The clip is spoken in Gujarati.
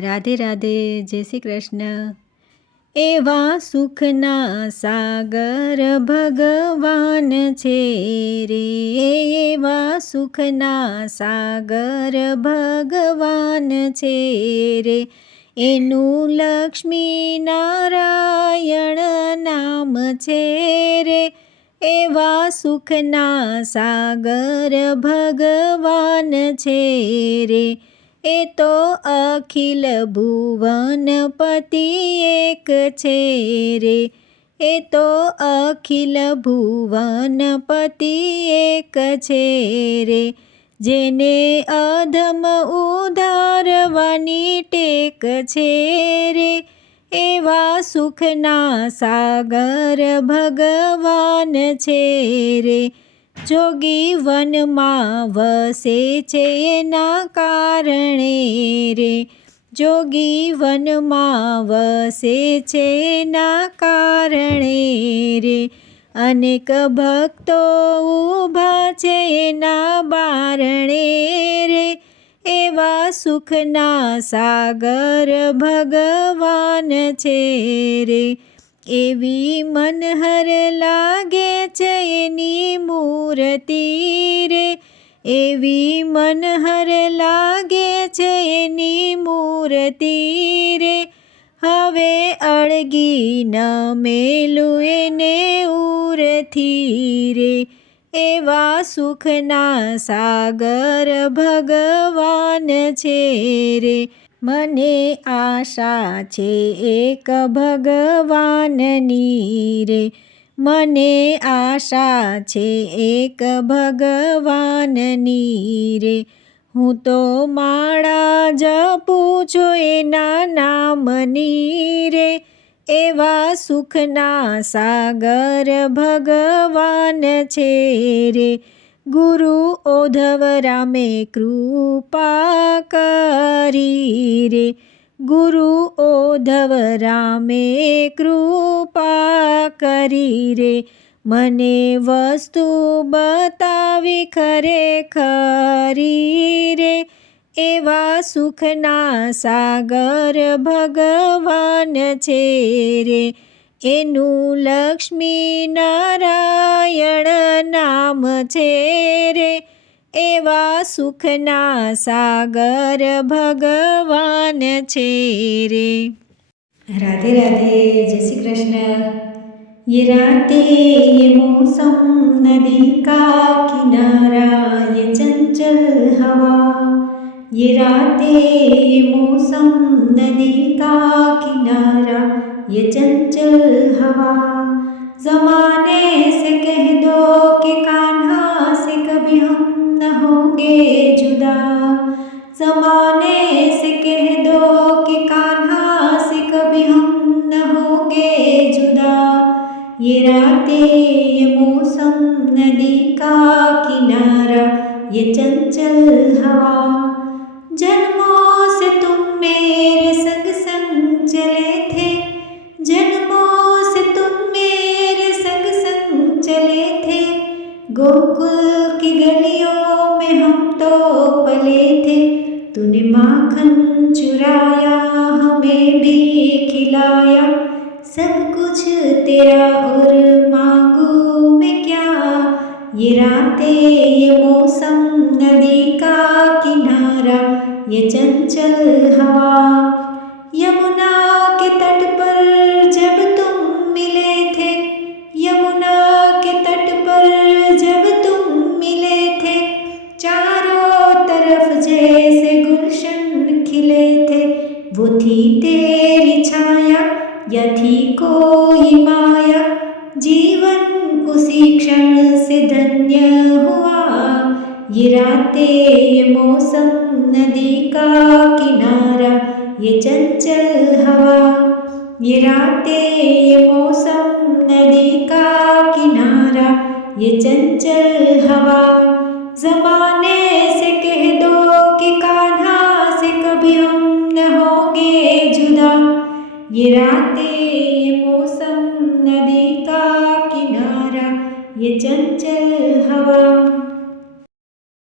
રાધે રાધે, જય શ્રી કૃષ્ણ. એવા સુખના સાગર ભગવાન છે રે. એવા સુખના સાગર ભગવાન છે રે. એનું લક્ષ્મી નારાયણ નામ છે રે. એવા સુખના સાગર ભગવાન છે રે. એ તો અખિલ ભુવનપતિ એક છે રે. એ તો અખિલ ભુવનપતિ એક છે રે. જેને અધમ ઉધારવાની ટેક છે રે. એવા સુખના સાગર ભગવાન છે રે. જોગી વનમાં વસે છે એના કારણે રે. જોગી વનમાં વસે છે એના કારણે રે. અનેક ભક્તો ઊભા છે એના બારણે રે. એવા સુખના સાગર ભગવાન છે રે. એવી મનહર લાગે છે એની મૂર્તિ રે એવી મનહર લાગે છે એની મૂર્તિ રે હવે અળગી ન મેલું એને ઉરથી રે એવા સુખના સાગર ભગવાન છે રે. મને આશા છે એક ભગવાનની રે. મને આશા છે એક ભગવાનની રે હું તો માળા જપું છું એના નામની રે એવા સુખના સાગર ભગવાન છે રે. ગુરુ ઓધવ રામે કૃપા કરી રે. ગુરુ ઓધવ રામે કૃપા કરી રે. મને વસ્તુ બતાવી ખરે ખરી રે. એવા સુખના સાગર ભગવાન છે રે. એનું લક્ષ્મી નારાયણ નામ છે રે. એવા સુખના સાગર ભગવાન છે રે રાધે રાધે જય શ્રી કૃષ્ણ ये रातें ये मौसम नदी का किनारा ये चंचल हवा ये रातें ये मौसम नदी का किनारा ये चंचल हवा जमाने होंगे जुदा। जमाने से कह दो कि कान्हा से कभी हम न होंगे जुदा। ये रातें, ये मौसम, नदी का किनारा, ये चंचल हवा। पले थे तूने माखन चुराया, हमें भी खिलाया। सब कुछ तेरा और मांगू मैं क्या? ये रातें, ये मौसम, नदी का किनारा, ये चंचल हवा। तरफ जैसे गुलशन खिले थे वो थी तेरी छाया या थी कोई माया जीवन उसी क्षण से धन्य हुआ ये रातें ये मौसम नदी का किनारा ये चंचल हवा ये रातें ये मौसम नदी का किनारा ये चंचल हवा जमा गिराते मौसम नदी का किनारा ये चंचल हवा